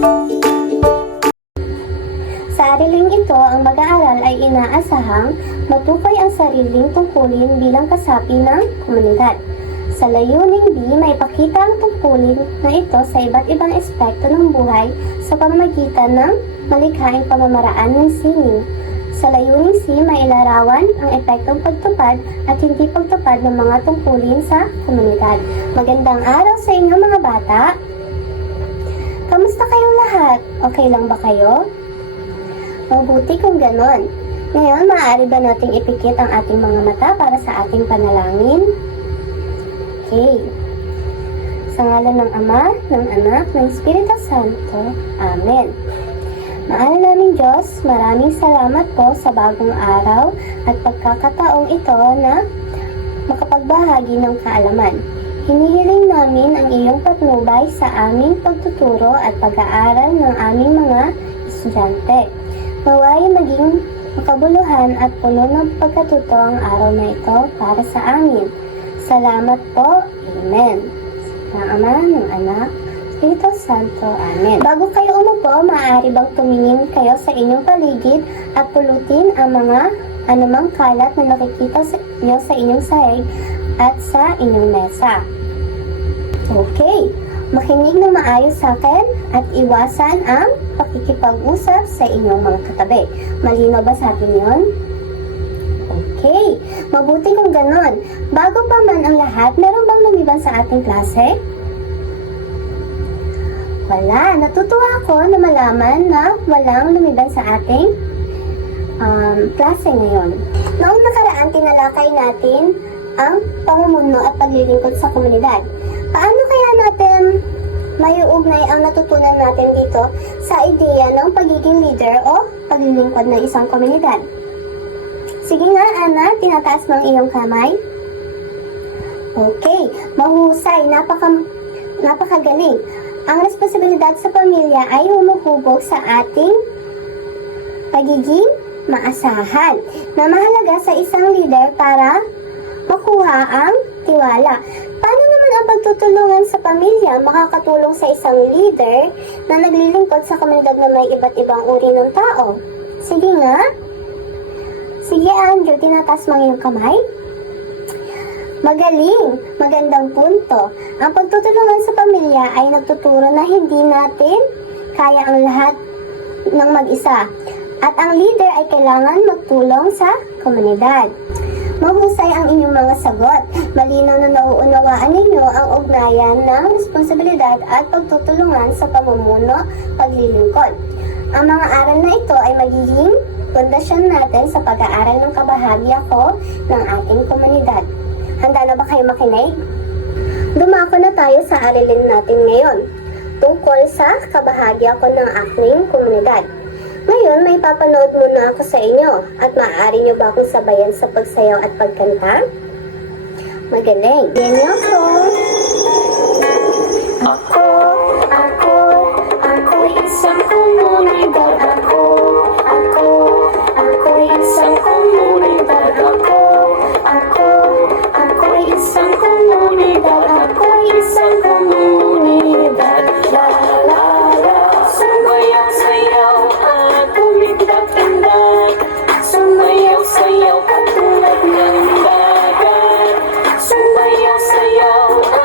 Sa ariling ito, ang mag-aaral ay inaasahang matukoy ang sariling tungkulin bilang kasapi ng komunidad. Sa layuning B, maipakita ang tungkulin na ito sa iba't ibang aspekto ng buhay sa pamamagitan ng malikhaing pamamaraan ng sining. Sa layuning C, mailarawan ang epektong pagtupad at hindi pagtupad ng mga tungkulin sa komunidad. Magandang araw sa inyo mga bata! Kamusta kayong lahat? Okay lang ba kayo? Mabuti kung ganon. Ngayon, maaari ba nating ipikit ang ating mga mata para sa ating panalangin? Okay. Sa ngalan ng Ama, ng Anak, ng Espiritu Santo. Amen. Mahal naming Diyos, maraming salamat po sa bagong araw at pagkakataong ito na makapagbahagi ng kaalaman. Hinihiling namin ang iyong patnubay sa aming pagtuturo at pag-aaral ng aming mga estudyante. Naway maging makabuluhan at puno ng pagkatuto ang araw na ito para sa amin. Salamat po. Amen. Ng Ama, ng Anak, Espiritu Santo. Amen. Bago kayo umupo, maaari bang tumingin kayo sa inyong paligid at pulutin ang mga anumang kalat na nakikita nyo sa inyong sahig at sa inyong mesa. Okay. Makinig na maayos sa akin at iwasan ang pakikipag-usap sa inyong mga katabi. Malinaw ba sa atin yun? Okay, mabuti kung ganon. Bago pa man ang lahat, meron bang lumiban sa ating klase? Wala. Natutuwa ako na malaman na walang lumiban sa ating klase ngayon. Noong nakaraan, tinalakay natin ang pamumuno at paglilingkod sa komunidad. Paano kaya natin maiugnay ang natutunan natin dito sa ideya ng pagiging leader o paglilingkod ng isang komunidad? Sige nga, Ana, tinataas mo ang iyong kamay. Okay, mahusay, napakagaling. Ang responsibilidad sa pamilya ay humuhubog sa ating pagiging maasahan na mahalaga sa isang leader para makuha ang tiwala. Paano naman ang pagtutulungan sa pamilya makakatulong sa isang leader na naglilingkod sa komunidad na may iba't ibang uri ng tao? Sige nga. Sige, Andrew, tinatas mo yung kamay. Magaling! Magandang punto. Ang pagtutulungan sa pamilya ay nagtuturo na hindi natin kaya ang lahat ng mag-isa. At ang leader ay kailangan magtulong sa komunidad. Mahusay ang inyong mga sagot. Malinaw na nauunawaan ninyo ang ugnayan ng responsibilidad at pagtutulungan sa pamumuno, paglilingkod. Ang mga aral na ito ay magiging pundasyon natin sa pag-aaral ng kabahagya ko ng ating komunidad. Handa na ba kayo makinig? Dumako na tayo sa aralin natin ngayon tungkol sa kabahagya ko ng aking komunidad. Ngayon, may papanood muna ako sa inyo at maaari nyo ba akong sabayan sa pagsayaw at pagkanta? Magaling! Yan niyo ako! Ako isang komunidad. Ako isang komunidad. Ako isang komunidad. Ako isang komunidad. La la la. Sumayaw-sayaw at tumindak-tindak. Sumayaw-sayaw katulad ng dagat. Sumayaw-sayaw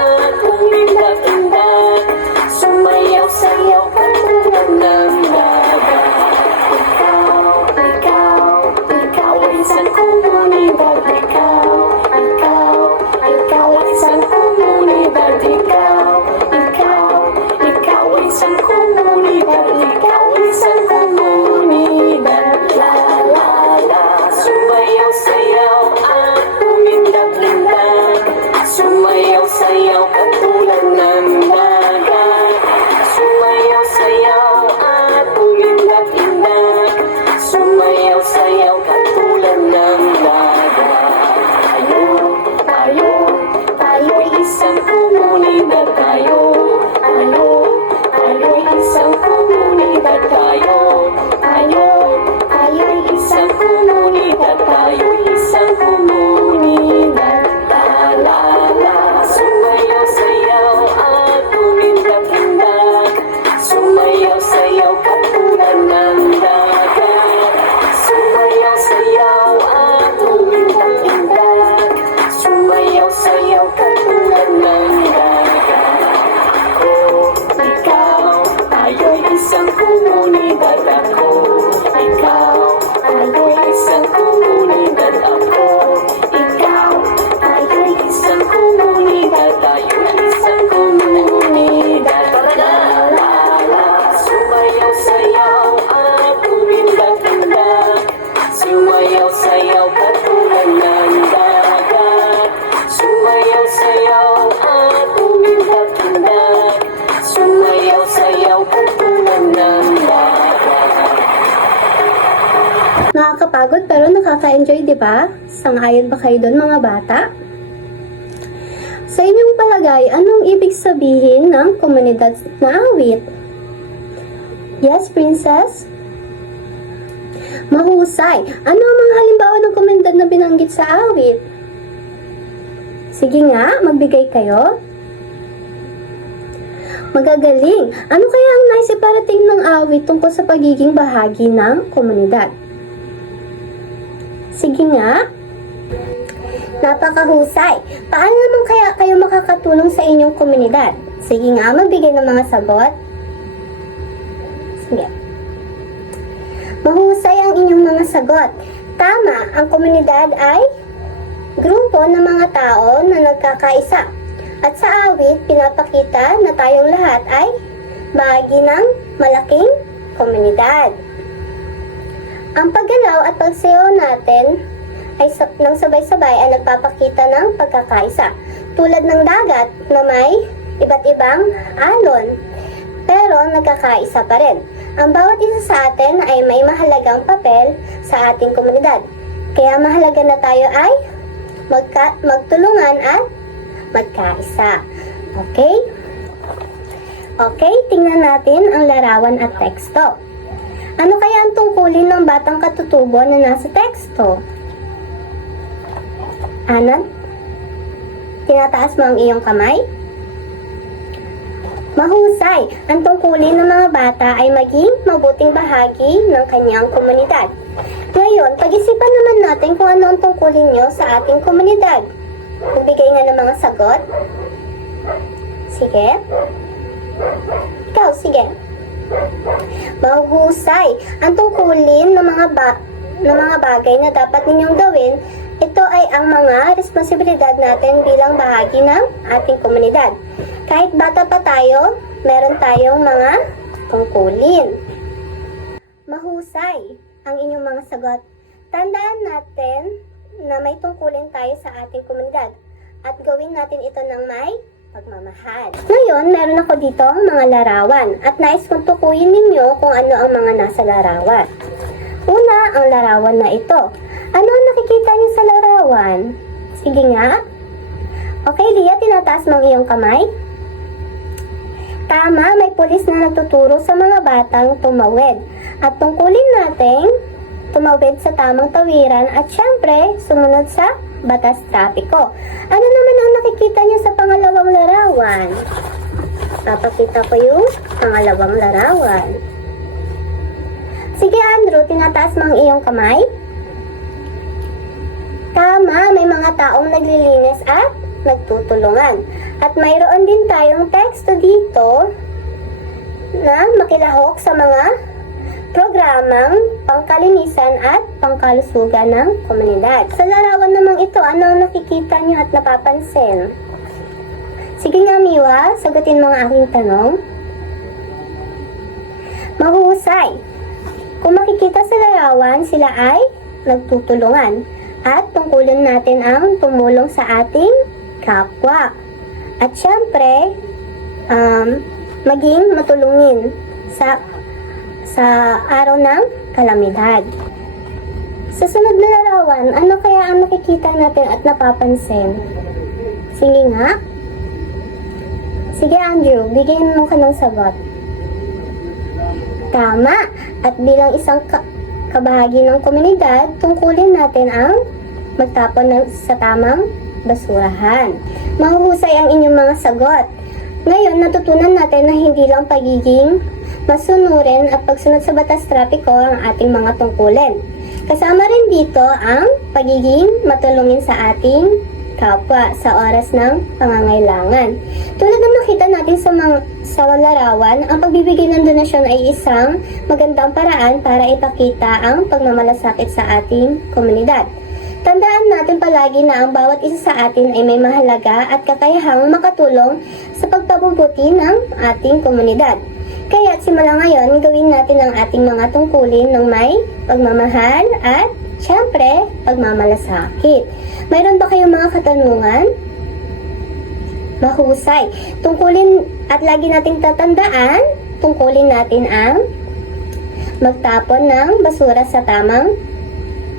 nakakapagod pero nakaka-enjoy, di ba? Sang-ayon ba kayo doon, mga bata? Sa inyong palagay, anong ibig sabihin ng komunidad na awit? Yes, Princess? Mahusay. Ano ang mga halimbawa ng komunidad na binanggit sa awit? Sige nga, magbigay kayo. Magagaling. Ano kaya ang naisiparating ng awit tungkol sa pagiging bahagi ng komunidad? Sige nga. Napakahusay. Paano naman kaya kayo makakatulong sa inyong komunidad? Sige nga, magbigay ng mga sagot. Sige. Mahusay ang inyong mga sagot. Tama, ang komunidad ay grupo ng mga tao na nagkakaisa. At sa awit, pinapakita na tayong lahat ay bahagi ng malaking komunidad. Ang paggalaw at pagsayaw natin ay nang sabay-sabay ay nagpapakita ng pagkakaisa. Tulad ng dagat na may iba't ibang alon, pero nagkakaisa pa rin. Ang bawat isa sa atin ay may mahalagang papel sa ating komunidad. Kaya mahalaga na tayo ay magtulungan at magkaisa. Okay? Okay, tingnan natin ang larawan at teksto. Ano kaya ang tungkulin ng batang katutubo na nasa teksto? Ana? Tinataas mo ang iyong kamay? Mahusay! Ang tungkulin ng mga bata ay maging mabuting bahagi ng kanyang komunidad. Ngayon, pag-isipan naman natin kung ano ang tungkulin nyo sa ating komunidad. Magbigay nga ng mga sagot. Sige. Ikaw, sige. Mahusay. Ang tungkulin ng mga bagay na dapat ninyong gawin, ito ay ang mga responsibilidad natin bilang bahagi ng ating komunidad. Kahit bata pa tayo, meron tayong mga tungkulin. Mahusay ang inyong mga sagot. Tandaan natin na may tungkulin tayo sa ating komunidad at gawin natin ito ng may pagmamahal. Ngayon, meron ako dito ang mga larawan at nais kong tukuyin ninyo kung ano ang mga nasa larawan. Una, ang larawan na ito. Ano ang nakikita niyo sa larawan? Sige nga. Okay, Lia, tinataas mo ang iyong kamay. Tama, may pulis na nagtuturo sa mga batang tumawid. At tungkulin natin tumawid sa tamang tawiran at syempre, sumunod sa batas trapiko. Ano naman ang nakikita niyo sa pangalawang larawan? Papakita ko yung pangalawang larawan. Sige, Andrew, tinataas mo ang iyong kamay. Tama, may mga taong naglilinis at nagtutulungan. At mayroon din tayong teksto dito na makilahok sa mga programang pangkalinisan at pangkalusugan ng komunidad. Sa larawan namang ito, ano ang nakikita niyo at napapansin? Sige nga, Miwa, sagutin mo ang aking tanong. Mahusay. Kung makikita sa larawan, sila ay nagtutulungan at tungkulin natin ang tumulong sa ating kapwa. At syempre, maging matulungin sa araw ng kalamidad. Sa sunod na larawan, ano kaya ang nakikita natin at napapansin? Sige nga. Sige, Andrew, bigyan mo ka ng sagot. Tama. At bilang isang kabahagi ng komunidad, tungkulin natin ang magtapon sa tamang basurahan. Mahuhusay ang inyong mga sagot. Ngayon, natutunan natin na hindi lang pagiging masunurin at pagsunod sa batas trapiko ang ating mga tungkulin. Kasama rin dito ang pagiging matulungin sa ating kapwa sa oras ng pangangailangan. Tulad ng nakita natin sa larawan, ang pagbibigay ng donasyon ay isang magandang paraan para ipakita ang pagmamalasakit sa ating komunidad. Tandaan natin palagi na ang bawat isa sa atin ay may mahalaga at kakayahang makatulong sa pagpapabuti ng ating komunidad. Kaya simula ngayon, gawin natin ang ating mga tungkulin ng may pagmamahal at syempre, pagmamalasakit. Mayroon ba kayong mga katanungan? Mahusay. Tungkulin at lagi nating tatandaan, tungkulin natin ang magtapon ng basura sa tamang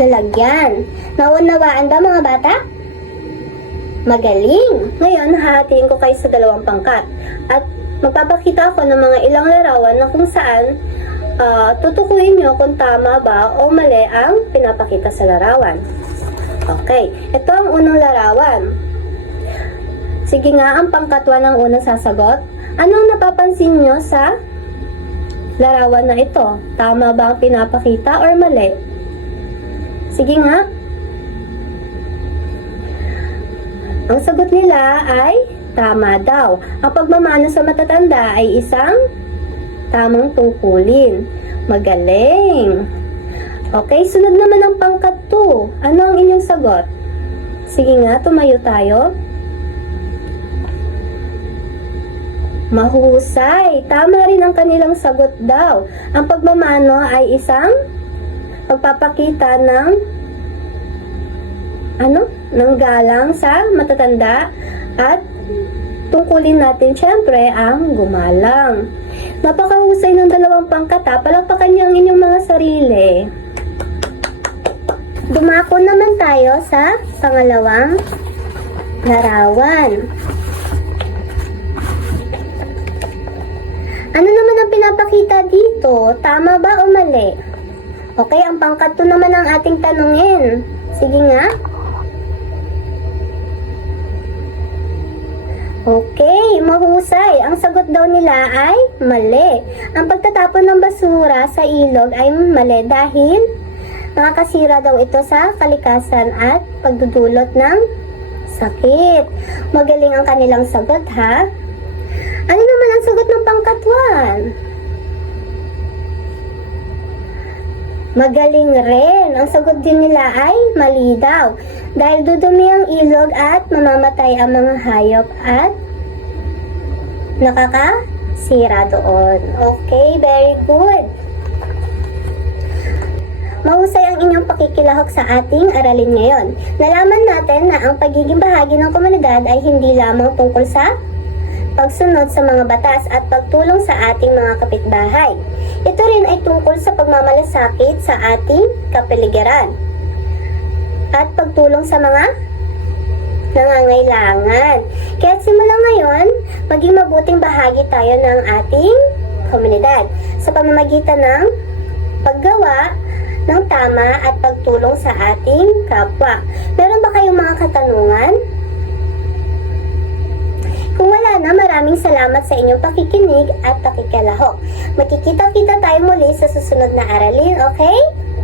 lalagyan. Naunawaan ba mga bata? Magaling! Ngayon, hahatiin ko kayo sa dalawang pangkat. At magpapakita ako ng mga ilang larawan na kung saan tutukuyin nyo kung tama ba o mali ang pinapakita sa larawan. Okay, ito ang unang larawan. Sige nga, ang pangkatwa ng unang sasagot. Anong napapansin nyo sa larawan na ito? Tama ba ang pinapakita or mali? Sige nga. Ang sagot nila ay tama daw. Ang pagmamano sa matatanda ay isang tamang tungkulin. Magaling! Okay, sunod naman ang pangkat 2. Ano ang inyong sagot? Sige nga, tumayo tayo. Mahusay! Tama rin ang kanilang sagot daw. Ang pagmamano ay isang pagpapakita ng ng galang sa matatanda at tungkulin natin syempre ang gumalang. Napakahusay ng dalawang pangkat ha. Palakpakan niyo ang inyong mga sarili. Dumako naman tayo sa pangalawang larawan. Ano naman ang pinapakita dito? Tama ba o mali? Okay, ang pangkat 2 naman ang ating tanungin. Sige nga. Okay, mahusay. Ang sagot daw nila ay mali. Ang pagtatapon ng basura sa ilog ay mali dahil nakakasira daw ito sa kalikasan at pagdudulot ng sakit. Magaling ang kanilang sagot ha. Ano naman ang sagot ng pangkatwan? Magaling rin. Ang sagot din nila ay mali daw. Dahil dudumi ang ilog at mamamatay ang mga hayop at nakakasira doon. Okay, very good. Mahusay ang inyong pakikilahok sa ating aralin ngayon. Nalaman natin na ang pagiging bahagi ng komunidad ay hindi lamang tungkol sa pagsunod sa mga batas at pagtulong sa ating mga kapitbahay. Ito rin ay tungkol sa pagmamalasakit sa ating kapaligiran at pagtulong sa mga nangangailangan. Kaya simula ngayon, maging mabuting bahagi tayo ng ating komunidad sa pamamagitan ng paggawa ng tama at pagtulong sa ating kapwa. Meron ba kayong mga katanungan? Kung wala na, maraming salamat sa inyong pakikinig at pakikilahok. Magkikita-kita tayo muli sa susunod na aralin, okay?